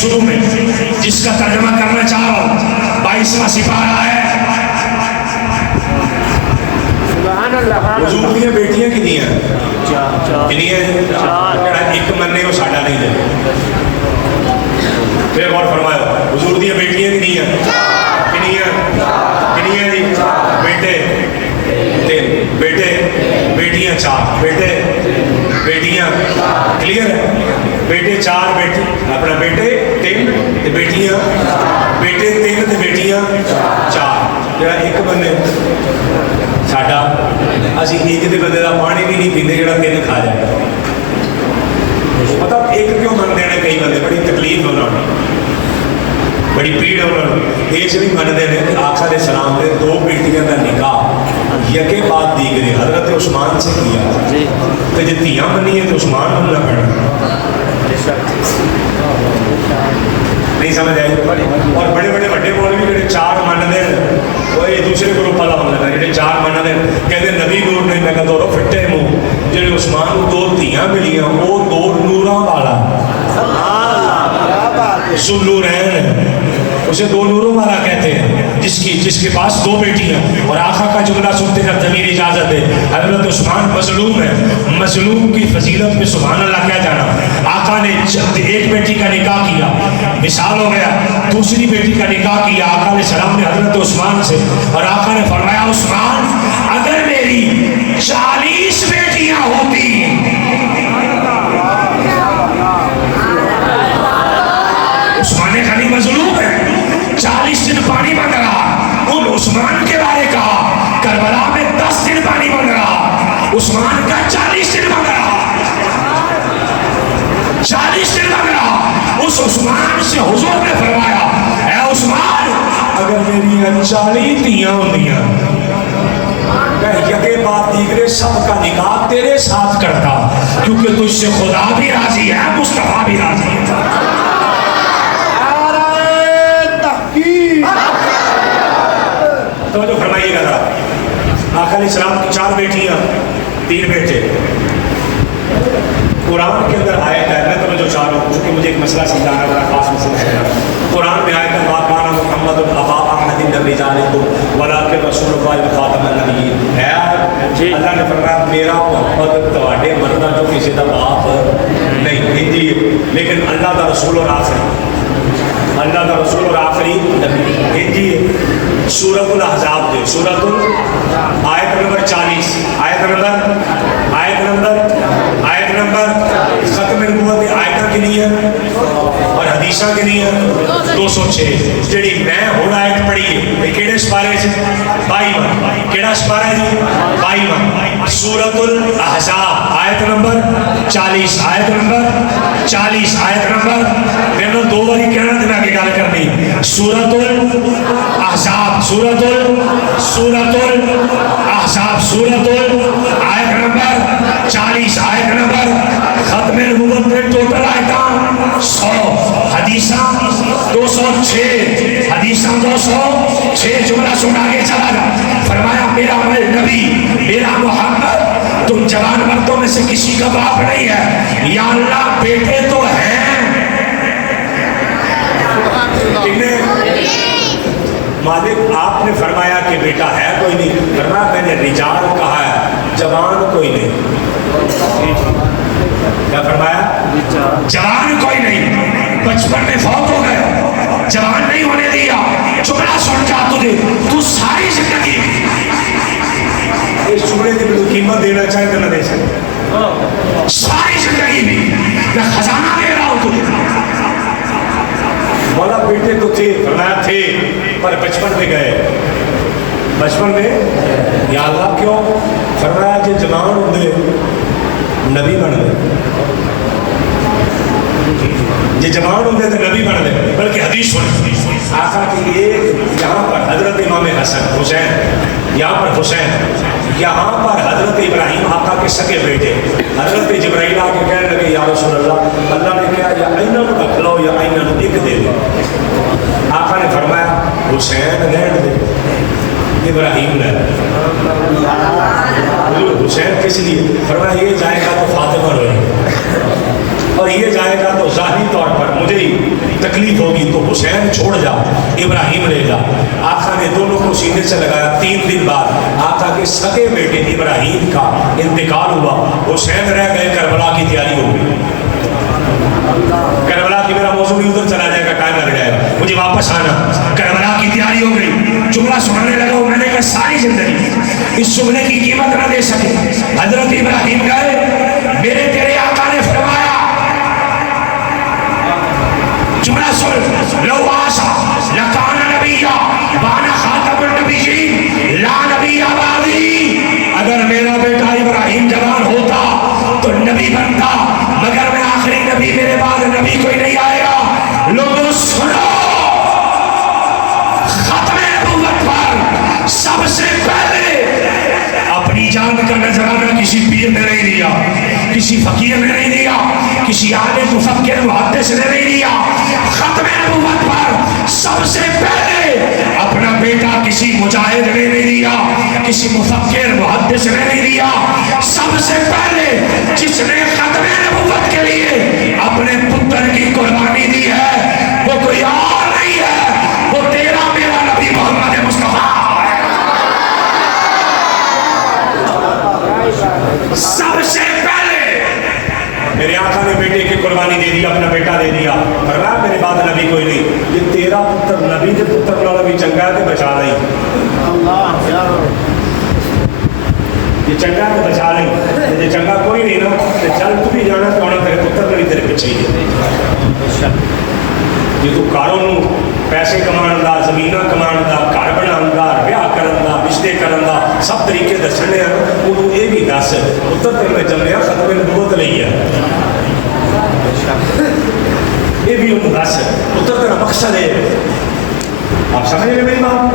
شروع میں، جس کا ترجمہ کرنا چاہ رہا ہوں، 22واں سپارہ ہے۔ حضور دیا بیٹیاں کنی ہیں؟ کنی ہیں؟ جڑا ایک مننے وہ ساڈا نہیں دے۔ پھر غور فرماؤ، حضور دیا بیٹیاں کنی ہیں؟ کنی ہیں؟ کنی ہیں جی؟ بیٹے تین، بیٹے بیٹیاں چار، بیٹے بیٹیاں، کلیئر ہے؟ بیٹے چار، بیٹی اپنا بیٹے تین بیٹیاں، بیٹے تین بیٹیاں چار، جڑا ایک بندے ساڈا اسی ایک دے بندے دا پانی بھی نہیں پیندے جڑا تین کھا جائے۔ مطلب ایک کیوں منتے ہیں کئی بندے، بڑی تکلیف ہے انہوں نے، بڑی پیڑ ہے انہوں نے، یہ بھی منتے ہیں کہ آقا علیہ السلام نے دو بیٹیاں کا نکاح یکے بعد دیگرے حضرت عثمان سے کیا، تو جب تیاں بنی ہے تو عثمان بننا پڑنا، نہیں سمجھ آئی؟ اور بڑے بڑے بڑے مولوی جڑے چار منتے ہیں وہ ایک دوسرے گروپ والا ہوتا ہے، جڑے چار منتے ہیں کہتے نبی نور نے، میں کہتا ہوں فٹے منہ، جڑے عثمان کو دو تیاں ملیاں وہ دو نوراں والا ذوالنورین، اسے دو نوروں والا کہتے ہیں، جس کے پاس دو بیٹیاں۔ اور آقا کا جملہ سنتے کا ضمیر اجازت ہے، حضرت عثمان مظلوم ہے، مظلوم کی فضیلت میں سبحان اللہ کیا جانا۔ آقا نے ایک بیٹی کا نکاح کیا، مثال ہو گیا، دوسری بیٹی کا نکاح کیا آقا علیہ السلام نے حضرت عثمان سے، اور آقا نے فرمایا عثمان اگر میری 40 بیٹیاں ہوتی، عثمان غنی مظلوم ہے، 40 دن پانی بند رہا، ان عثمان کے بارے کہا کربلا میں 10 دن پانی بند رہا، عثمان کا 40 دن بند رہا، 40 دن بند رہا۔ اس عثمان سے حضور نے فرمایا اے عثمان اگر میری 40 تیاں ہوندیاں میں یکے بعد دیگرے سب کا نکاح تیرے ساتھ کرتا، کیونکہ تجھ سے خدا بھی راضی ہے، مصطفیٰ بھی راضی ہے۔ توجہ فرمائیے گا ذرا، آقا علیہ السلام کی 4 بیٹیاں 3 بیٹے۔ قرآن کے اندر آیت ہے، میں توجہ چاہ رہا ہوں چونکہ مجھے ایک مسئلہ سمجھانا بڑا خاص مسئلہ ہے۔ قرآن میں آیت ہے ما کان محمد ابا احد من رجالکم ولکن رسول اللہ وخاتم النبیین، ہے اللہ نے فرمایا میرا محمد تواڈے مرداں جو کسی دا باپ نہیں، ہندی لیکن اللہ دا رسول اور آخری، اللہ دا رسول اور آخری نبی ہندی۔ سورۃ الاحزاب دے سورۃ آیت نمبر 40، آیت نمبر ختم نبوت آیتاں کنی ہے اور حدیثاں کنی ہے 206۔ جڑی میں ہن آیت پڑھی ہے یہ کیڑے سپارے سے 22، کیڑا سپارہ ہے جی 22، سورۃ الاحزاب آیت نمبر 40، آیت نمبر 40، آیت نمبر میں دو باری کہنا تے میں اگے گل کرنی۔ سورۃ الاحزاب، سورۃ الاحزاب، سورۃ آیت نمبر 40، آیت نمبر ختم نبوت میں ٹوٹل آیتاں 100، حدیثاں 206، حدیثاں 206۔ جملہ سن آگے چلا گا، فرمایا میرا نبی میرا محمد تم جوان مردوں میں سے کسی کا باپ نہیں ہے، یا اللہ بیٹے تو ہیں، مالک آپ نے فرمایا کہ بیٹا ہے کوئی نہیں، فرمایا میں نے رجال کہا ہے جوان کوئی نہیں، کیا فرمایا جوان کوئی نہیں، 55 میں فوت ہو گئے، جوان نہیں ہونے دیا۔ جملہ سن جا تجھے تو ساری زندگی اس جملے کی بھی قیمت دینا چاہے تو نہ دے سکتے، ساری زندگی بھی میں خزانہ دے رہا ہوں تجھے۔ مولا بیٹے تو تھے، فرمایا تھے پر 55 میں گئے، 55 میں یا اللہ کیوں؟ فرمایا کہ جوان ہوندے نبی بن گئے، یہ جوان ہوندے تو نبی بن گئے۔ بلکہ حدیث سن آقا کی ایک یہاں پر حضرت امام حسن حسین، یہاں پر حسین، یہاں پر حضرت ابراہیم آقا کے سگے بیٹے، حضرت جبرائیل آ کے کہنے لگے یا رسول اللہ، اللہ نے کہا یا اینہ رکھ لو یا اینہ ایک دے دو۔ آقا نے فرمایا حسین رہن دے، ابراہیم نے حسین کس لیے؟ فرمایا یہ جائے گا تو فاطمہ روئے اور یہ جائے گا تو ظاہری طور پر مجھے ہی تکلیف سے لگایا. 3 دن بعد آقا کے سگے بیٹے ابراہیم کا انتقال ہوا. حسین رہ گئے, کربلا کی تیاری ہو گئی. کربلا کی میرا موضوع بھی ادھر چلا جائے گا, ٹائم لگ جائے گا, مجھے واپس آنا. کربلا کی تیاری ہو گئی. جملہ سنانے لگا, میں نے کہا ساری زندگی اس جملے کی قیمت نہ دے سکے. حضرت ابراہیم گئے, میرے تیرے آقا نے فرمایا, جملہ سن, لو آسا لکان نبیہ وانا خاتم النبیین لا نبی بعدی. اگر میرا بیٹا ابراہیم جوان ہوتا تو نبی بنتا, مگر میں آخری نبی, میرے بعد نبی کوئی نہیں آئے گا. لوگوں سنو, ختم نبوت پر سب سے پہلے اپنی جان کا نذرانہ کسی پیر نے نہیں دیا, کسی فقیر نے نہیں دیا, کسی عالم مفکر محدث نے نہیں دیا. ختم نبوت پر سب سے پہلے اپنا بیٹا کسی مجاہد نے نہیں دیا, کسی مفکر محدث نے نہیں دیا. سب سے پہلے جس نے ختم نبوت کے لیے اپنے پتر کی قربانی دی ہے وہ کوئی اور نہیں ہے, وہ تیرا میرا نبی محمد مصطفیٰ. سب سے پہلے میرے آقا نے بیٹے کی قربانی دے دی, اپنا بیٹا دے دیا. فرمایا میرے بعد نبی کوئی نہیں. یہ تیرا پتر نبی کے پتر والا بھی چنگا ہے کہ بچا نہیں, یہ چنگا ہے کہ بچا نہیں. یہ چنگا کوئی نہیں نا, چل تو بھی جانا تو آنا, تیرے پتر بھی تیرے پیچھے ہی ہے. جی تو کاروں پیسے کمان دا, زمیناں کمان دا, گھر بنان دا, بیاہ کرن دا, رشتے کرن دا سب طریقے دسنے ہیں. انہوں یہ بھی دس پتر تیرے میں جمعیا ختم نبوت نہیں ہے, یہ بھی انہوں دس پتر تیرا مقصد ہے. آپ سمجھ گئے میری بات.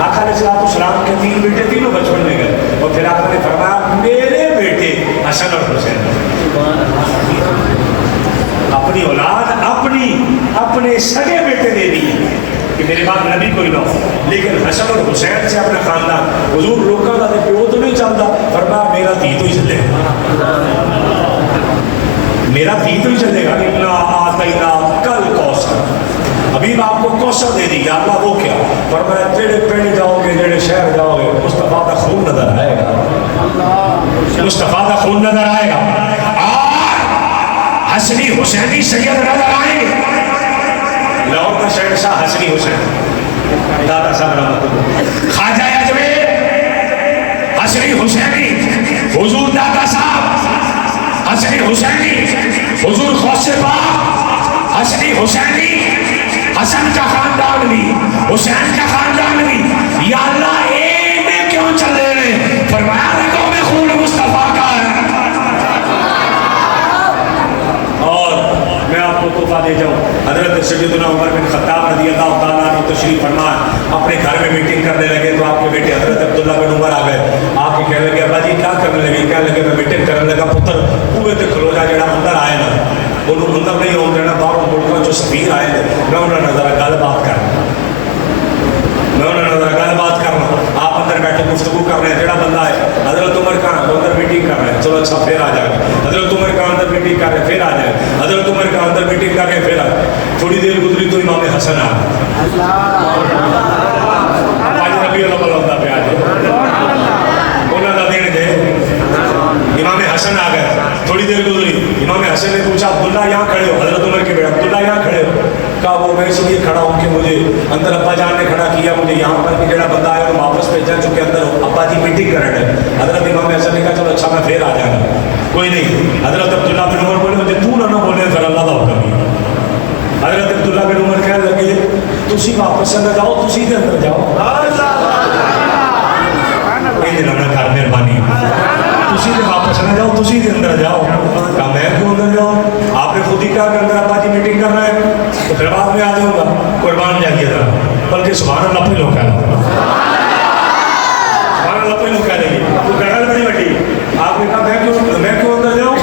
آقا علیہ السلام کے 3 بیٹے, تینوں بچپن میں گئے, اور پھر آقا نے فرمایا میرے بیٹے حسن اور حسین, اپنی اولاد اپنے سگے بیٹے دے دی کہ میرے بعد نبی کوئی نہ ہو, لیکن حسن اور حسین سے اپنا خاندان. حضور لوگوں کا پیو تو نہیں چلتا, فرمایا میرا دھی تو ہی چلے گا, میرا دھی تو ہی چلے گا. انا آتینا کل کوثر, ابھی آپ کو کوثر دے دی. اللہ وہ کیا, فرمایا جڑے پنڈ جاؤ گے, جڑے شہر جاؤ گے, مصطفیٰ کا خون نظر آئے گا, مصطفیٰ کا خون نظر آئے گا. حسنی حسینی سید نظر آئیں گے. لاہور کا شہنشاہ حسنی حسین دادا صاحب رحمۃ اللہ, خواجہ اجمیر حسنی حسینی, حضور دادا صاحب حسنی حسینی, حضور غوث پاک حسنی حسینی. حسن کا خاندان بھی, حسین کا خاندان بھی. یا اللہ ایک میں کیوں چل رہے ہیں, فرمایا رگوں میں خون مصطفیٰ کا ہے. تحفہ دے جاؤں. حضرت سیدنا عمر بن خطاب رضی اللہ تعالیٰ عنہ تشریف فرما اپنے گھر میں میٹنگ کرنے لگے تو آپ کے بیٹے حضرت عبداللہ بن عمر آ گئے. آپ کے کہنے لگے ابا جی کیا کرنے لگے, کہنے لگے میں میٹنگ کرنے لگا. پتر پورے تے کھلو جا, جڑا اندر آئے نا انہوں اندر نہیں ہونے دینا, باہروں ملکوں جو سفیر آئے ہیں میں انہوں نے ذرا گل بات کرنا, میں انہوں نے ذرا گل بات کرنا. آپ اندر بیٹھے گفتگو کر رہے ہیں, جڑا بندہ ہے حضرت عمر کا اندر میٹنگ کر رہے ہیں, چلو اچھا پھر آ جائے گا. حضرت عمر کا اندر میٹنگ کر رہے ہیں, پھر آ جائے گا. حضرت عمر کا اندر میٹنگ کر رہے ہیں, پھر آ جائے. تھوڑی دیر گزری تو امام حسن آ گئے. آج نبی اللہ بلا ہوتا پہ آ جائے انہوں نے دین دے. امام حسن آ گئے, تھوڑی دیر گزری, امام حسن نے پوچھا عبداللہ یہاں کھڑے ہو, حضرت عمر کے بیٹے عبداللہ یہاں کھڑے ہو. کہا وہ میں اس لیے کھڑا ہوں کہ مجھے اندر ابا جان نے کھڑا کیا, مجھے یہاں پر کہ جڑا بندہ آیا وہ واپس بھیجا چونکہ اندر ابا جی میٹنگ کر رہے ہیں. حضرت امام حسن نے کہا چلو اچھا میں پھر آ جائے گا, کوئی نہیں. حضرت عبداللہ بن عمر بولے مجھے تو نہ بولے, پھر اللہ کا حکم ہی. حضرت عبداللہ بن عمر کہنے لگے تسی واپس نہ جاؤ, تسی دے اندر جاؤ. یہ دن نہ کر مہربانی, تسی دے واپس نہ جاؤ, تسی دے اندر جاؤ. کہا میں کیوں اندر جاؤں, آپ نے خود ہی کہا کہ اندر ابا جی میٹنگ کر رہے ہیں تو پھر بعد میں آ جاؤں گا. قربان جائیے ذرا, بلکہ سبحان اللہ پہ لوگ کہہ رہا ہوں, سبحان اللہ پہ لوگ کہہ رہے ہیں تو گڑل بڑی بڑی. آپ نے کہا میں کیوں اندر جاؤں,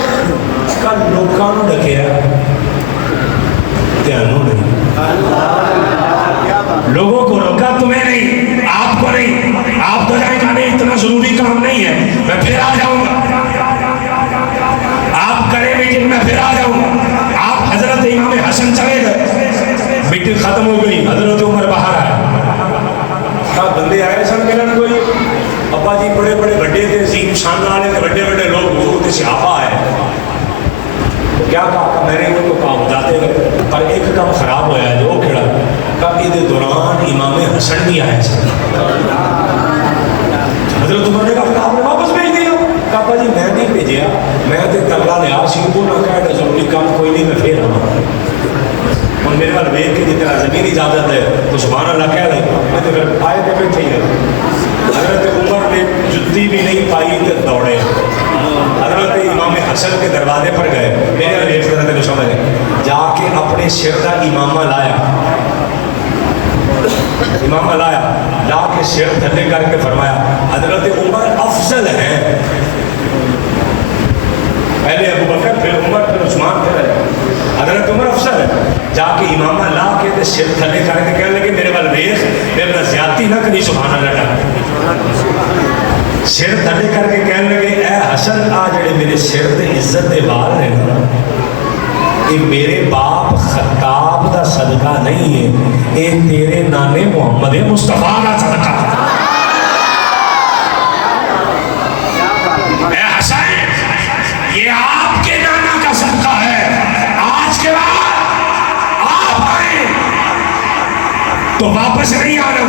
کہا لوگوں نے ڈکیا دھیانوں نہیں, لوگوں کو روکا تمہیں نہیں, آپ کو نہیں. آپ تو جائیں جانے اتنا ضروری کام نہیں ہے, میں پھر آ جاؤں گا. آپ کریں میٹنگ میں پھر آ جاؤں گا. آپ حضرت امام حسن چلے گئے, میٹنگ ختم ہو گئی, حضرت عمر باہر آئے. کہا بندے آئے دیکھ کے جتنا زمین اجازت ہے تو سبحان اللہ کہہ رہے میں تو پھر آئے تھے بیٹھے ہی رہے. حضرت عمر نے جتی بھی نہیں پائی تو دوڑے. حضرت امام حسن کے دروازے پر گئے, میرے ریٹ کرنا تھے سمجھ جا کے اپنے سر کا امامہ لایا, امامہ لایا, لا کے سر تھلے کر کے فرمایا حضرت عمر افضل ہیں. پہلے ابو بکر پھر عمر پھر عثمان پھر حضرت عمر افضل ہے. جا کے امامہ لا کے سر تھلے کر کے کہنے لگے میرے وال ویخ میرے نال زیادتی نہ کری. سبحان اللہ ڈاکٹر سر تھلے کر کے کہنے لگے اے حسن آ جڑے میرے سر دے عزت دے بال نے نا یہ میرے باپ خطاب دا صدقہ نہیں ہے, یہ تیرے نانے محمد مصطفیٰ دا صدقہ. اے حسن یہ آپ کے نانا کا صدقہ ہے. آج کے بعد آپ آئیں تو واپس نہیں آنا,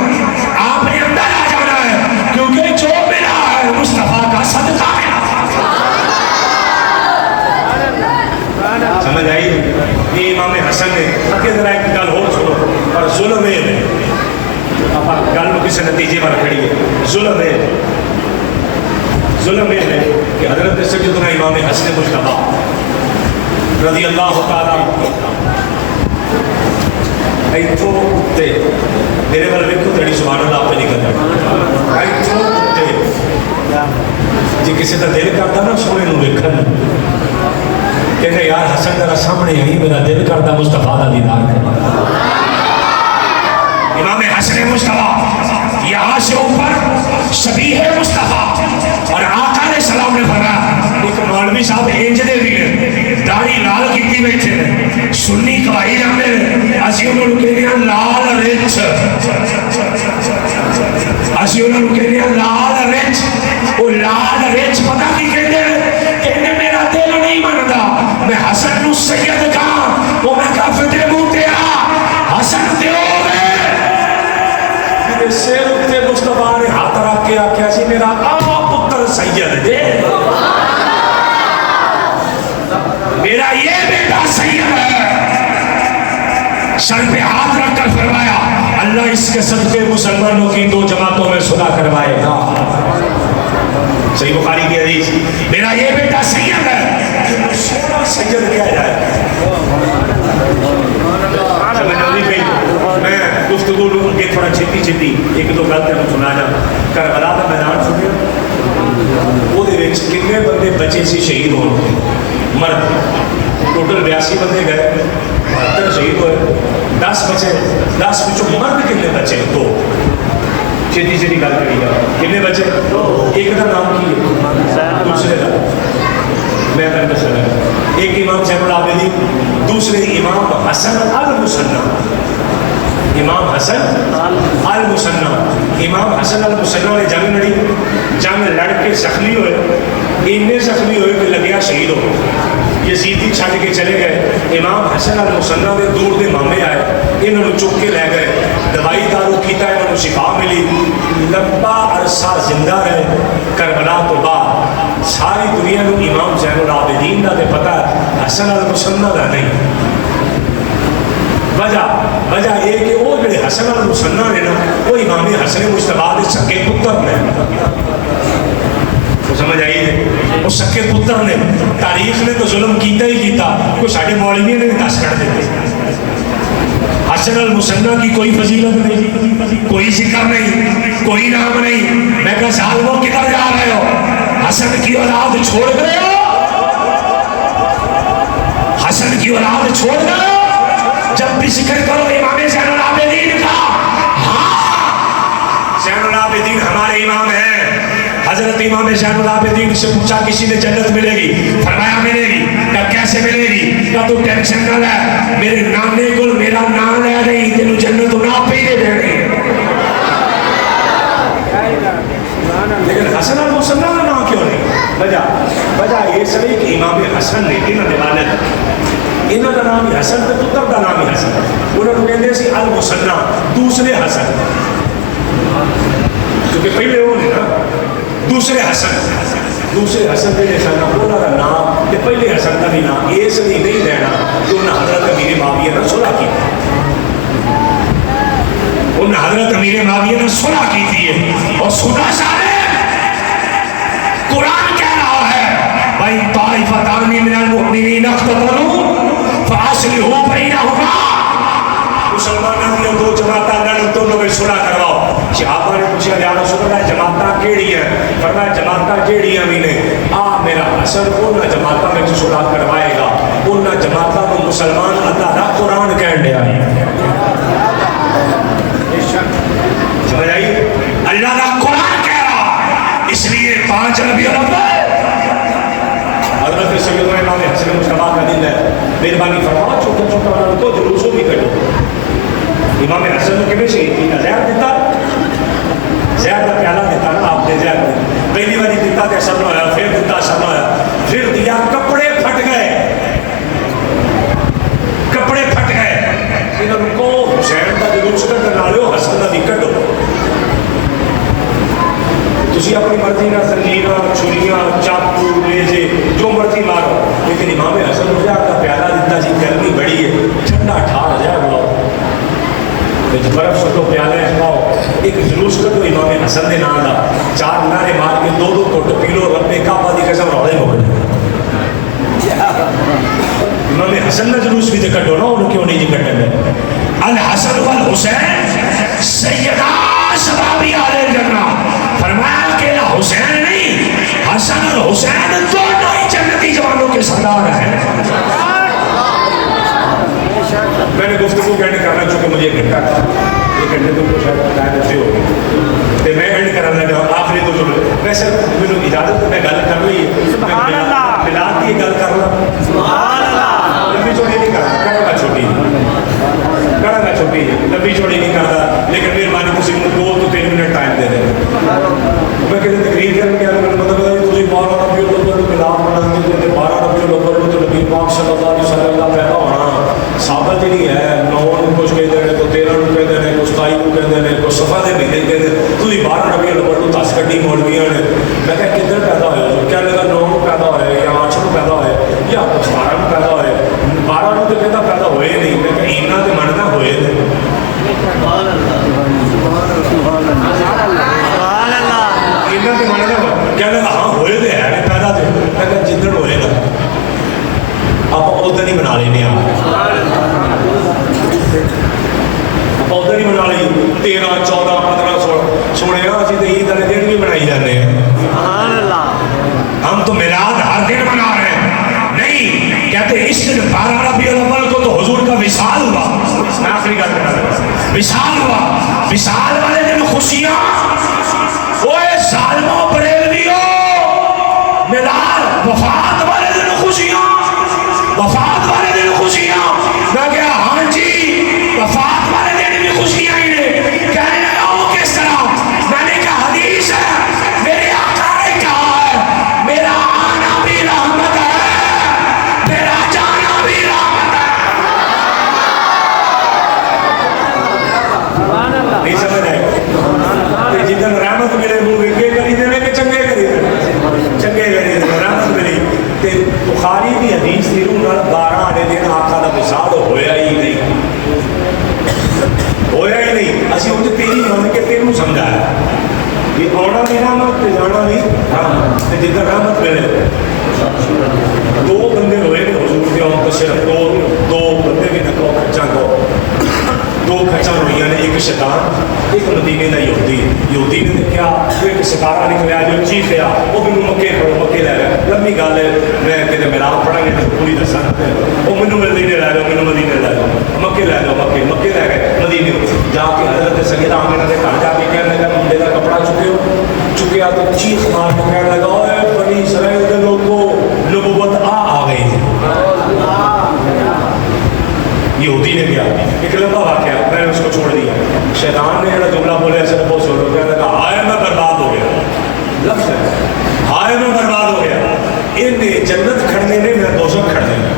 آپ نے اندر آ جانا ہے کیونکہ جو ملا ہے مصطفیٰ کا صدقہ ملا. سمجھ آئی یہ امام حسن نے اگے ذرا ایک گل ہو چھوڑو پر ظلم ہے آپ گل کو کسی نتیجے پر کھڑی ہے. ظلم ہے کہ حضرت سیدنا امام حسن مجتبیٰ رضی اللہ تعالیٰ ایتھوں تے میرے بل ویکھو تیری سبحان اللہ پہ نکل رہا ایتھوں تے جی کسی کا دل کرتا نا سونے نو ویکھن کہنے یار حسن ذرا سامنے آئی میرا دل کرتا مصطفیٰ دا دیدار کرنا. امام حسن مصطفیٰ یہاں سے اوپر شبیہ مصطفیٰ اور آقا علیہ السلام نے فرمایا ایک مولوی صاحب انجدے بھی ہیں داڑھی لال کیتی بیٹھے ہیں سنی گواہی جاندے ہیں اسی انہوں نے کہنے ہیں لال رچ, اسی انہوں نے کہنے ہیں لال رچ. وہ لال رچ پتہ کی کہتے ہیں کہنے میرا دل نہیں مانتا میں حسن نو سید کہاں وہ میں کہا فتح موتے حسن دیو گے میرے سیر تے مصطفیٰ نے ہاتھ رکھ کے آکھیا سی میرا آپ پتر سید دے میرا یہ بیٹا سید ہے. سر پہ ہاتھ رکھ کر فرمایا اللہ اس کے صدقے مسلمانوں کی 2 جماعتوں میں صلح کروائے گا. صحیح بخاری کی حدیث میرا یہ بیٹا سید ہے. سید کیا جائے سمجھ نہیں پئی. میں گفتگو کے تھوڑا چھتی ایک دو گل تمہیں سنا جا. کربلا کا میدان سنیا وہ کتنے بندے بچے سی شہید ہونے مرد ٹوٹل 82 بندے گئے 72 شہید ہوئے 10 بچے 10 بچوں مرد کتنے بچے 2 چھتی گل کری جائے کتنے بچے ایک کا نام کی ہے دوسرے کا میں دس رہا ایک امام زین العابدین دوسرے امام حسن المثنی. امام حسن المثنی امام حسن المثنی نے جنگ لڑی جنگ لڑ کے زخمی ہوئے اتنے زخمی ہوئے کہ لگیا شہید ہو گئے. یزیدی چھڈ کے چلے گئے. امام حسن المثنی دے دور دے مامے آئے انہوں نے چک کے لے گئے دوائی دارو کیتا انہوں نے شفا ملی لمبا عرصہ زندہ رہے. کربلا تو بعد ساری دنیا کو امام زین العابدین دا تے پتہ حسن المثنی دا نہیں. وجہ یہ کہ وہ جڑے حسن المثنی نے نا وہ امام حسن مجتبیٰ دے سکے پتر نے. سمجھ آئی ہے وہ سکے پتر نے. تاریخ نے تو ظلم کیتا ہی کیتا کوئی ساڑھے مولوی نے دس کر دیتے. حسن المثنی کی کوئی فضیلت نہیں کوئی ذکر نہیں کوئی نام نہیں. میں کہا ظالموں کدھر جا رہے ہو حسن کی اولاد چھوڑ گئے ہو حسن کی اولاد چھوڑ گئے ہو. جب بھی ذکر کرو امام زین العابدین کا ہاں زین العابدین ہمارے امام ہیں. حضرت امام زین العابدین سے پوچھا کسی نے جنت ملے گی فرمایا ملے گی. کہا کیسے ملے گی؟ کہا تو ٹینشن نہ لے میرے نانے کو میرا نام لے رہی تینوں جنت نہ پہ دے رہی. لیکن حسن المثنی کا نام کیوں نہیں؟ وجہ یہ سبھی کہ امام حسن نے انہوں نے والد انہوں کا نام ہی حسن تے پتر کا نام ہی حسن. انہوں نے کہتے سی المثنی دوسرے حسن کیونکہ پہلے وہ نے نا دوسرے حسن کے نشانہ انہوں کا نام تے پہلے حسن کا بھی نام اس لیے نہیں دینا کہ انہوں نے حضرت امیر معاویہ نے صلح کی. معاویہ نے صلح کی تھی اور صلح سارے قرآن کہہ رہا ہے بھائی طائفتان من المؤمنین اقتتلوا فاصلحوا بینہما، مسلمانوں کی دو جماعتیں لڑن تو لوگ صلح کرواؤ. صحابہ نے پوچھا یا رسول اللہ جماعتیں کیڑی ہیں؟ فرمایا جماعتیں کیڑیاں بھی نے آ میرا حسن ان جماعتوں میں صلح کروائے گا ان جماعتوں کو مسلمان اللہ کا قرآن کہن دیا ہے. سمجھ آئی؟ اللہ کا قرآن کہہ رہا، اس لیے 5 ربیع الاول حضرت سیدنا امام حسن مصطفیٰ کا دن ہے، مہربانی فرماؤ چھوٹا چھوٹا ان کو جلوسوں بھی کرو. امام حسن کو کبھی شہید کیا زہر دیتا، زہر کا پیالہ دیتا نا آپ نے زہر پہلی باری دیتا تو اثر نہ ہوا، پھر دیتا اثر نہ ہوا، پھر دیا کپڑے پھٹ گئے، کپڑے پھٹ گئے. انہوں کو حسین کا جلوس کر نالو حسن کا بھی کڈو. تسی اپنی مرضی نہ زنجیراں چھریاں چاقو نیزے جو مرضی مارو، لیکن امام حسن کا پیالہ دیتا جی گرمی بڑی ہے ٹھنڈا ٹھار جائے بلاؤ برف سٹو پیالے پاؤ ایک جلوس کر دو امام حسن کے نام کا 4 نعرے مار کے 2 گھٹ پی لو رب کعبہ کی قسم روڑے ہو گئے. امام حسن کا جلوس بھی تو کٹو نا انہوں کیوں نہیں جی کٹیں گے. الحسن والحسین سیدہ شبابی اہل الجنہ، فرمایا کہ حسین نہیں حسن اور حسین دونوں ہی جنتی جوانوں کے سردار ہیں. میں نے گفتگو اینڈ کرنا چونکہ مجھے 1 گھنٹہ 1 گھنٹے تو شاید ٹائم اتنے ہو گئی تو میں اینڈ کرنا لگا آخری تو جو ویسے میرے اجازت میں گل کر لی ملاد کی گل کرنا لمبی چوڑی نہیں کرتا کہنا میں چھوٹی لمبی چوڑی نہیں کرتا لیکن مہربانی تھی مجھے 2 تو 3 منٹ ٹائم دے دیں. میں کہتے تقریر کر کے مطلب تھی 12 ربیع الاول ملاد مناتے 12 ربیع الاول تو نبی پاک صلی اللہ علیہ وسلم کا پیدا ہونا ثابت ہی نہیں ہے. 9 کچھ کہتے ہیں کو 13 کہتے ہیں کو 27 کہتے ہیں کو صفا کے مہینے کہتے ہیں تو 12 ربیع الاول کو 10 کٹی مولویاں نے. میں کہا کدھر پیدا ہوئے کیا لگا 9 کو پیدا ہوئے یا 8 کو پیدا ہوئے یا 12 کو پیدا ہوئے 12 کو تو کہتا پیدا ہوئے نہیں. میں کہا اینا تو مننا ہوئے تھے اینا تو مننا کیا لگا ہاں ہوئے تھے ہے پیدا تھے. میں کہا جدھر ہوئے نا آپ ادھر ہی بنا لینے آپ ادھر ہی بنا لی 13 14 15 16 اسی تو عید والے دن بھی بنائی جاتے ہیں. ہم تو میلاد ہر دن منا رہے ہیں نہیں کہتے اس دن 12 ربیع الاول کو تو حضور کا وصال ہوا. میں آخری گل کر رہا وصال ہوا، وصال والے دن خوشیاں اوے ظالموں بریلویوں میلاد وفات والے دن خوشیاں وفات والے دن خوشیاں. میں کہا ہاں جی وفات والے دن بھی خوشیاں ہی نے. کہنے لگا وہ کس طرح؟ میں نے کہا حدیث ہے میرے آقا نے کہا ہے میرا آنا بھی رحمت ہے میرا جانا بھی رحمت ہے. نہیں سمجھ آئے جتن رحمت ملے منہ وگے کری دینے کہ چنگے کری دینے چنگے کری دینے رحمت ملی. بخاری کی حدیث تھی 12 آنے دن آقا کا وصال ہویا ہی نہیں اسی ان تیری من کے تینوں سمجھایا یہ آنا بھی رحمت جانا بھی رحمت جتنا رحمت ملے. 2 بندے ہوئے نے حضور کے آن تو صرف 2 بندے بھی نکلو کھچا کو 2 کھچا ہوئی نے ایک شیطان ایک مدینے کا یہودی نے دیکھا ایک ستارہ نکلیا جو چیخیا وہ مینو مکے کھڑو مکے لے گئے. لمبی گل ہے میں کہتے میرا پڑھا گے تو پوری دسا وہ مینو مدینے لے جاؤ مینو مدینے لے جاؤ مکے لے جاؤ مکے لے گئے مدینے جا کے حضرت سیدہ آمنہ کے گھر جا کے کہنے لگا منڈے کا کپڑا چکیا تو چیخ مار کے کہنے لگا اے بنی اسرائیل کے لوگوں نبوت آ گئی تھی. یہودی نے کیا ایک لمبا واقعہ میں نے اس کو چھوڑ دیا. شیطان نے جڑا جملہ بولے ایسے بہت سوچو کہنے لگا ہائے میں برباد ہو گیا. لفظ ہے ہائے میں برباد ہو گیا. ان جنت کھڑنے نے میرا دوزخ کھڑ دیا.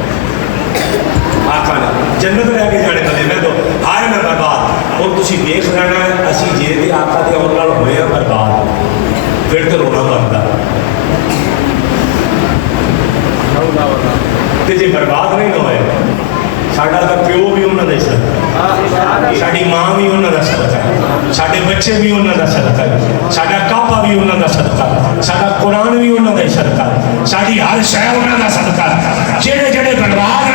آقا نے جنت لے کے جانے بنے میں تو ہائے میں برباد. اور تسی دیکھ لینا ہے اسی جے دے آقا دے آن نال ہوئے ہیں برباد پھر تو رونا بنتا تے جے برباد نہیں ہوئے ساڈا تو پیو بھی انہوں نے ساری ماں بھی انہوں کا سچا ਸਾਡੇ ਬੱਚੇ ਵੀ ਉਹਨਾਂ ਦਾ ਸਦਕਾ ਹੈ, ਸਾਡਾ ਕਾਬਾ ਵੀ ਉਹਨਾਂ ਦਾ ਸਦਕਾ ਹੈ, ਸਾਡਾ ਕੁਰਾਨ ਵੀ ਉਹਨਾਂ ਦਾ ਹੀ ਸਦਕਾ ਹੈ, ਸਾਡੀ ਹਰ ਸ਼ੈ ਉਹਨਾਂ ਦਾ ਸਦਕਾ। ਜਿਹੜੇ ਜਿਹੜੇ ਬਲਵਾਨ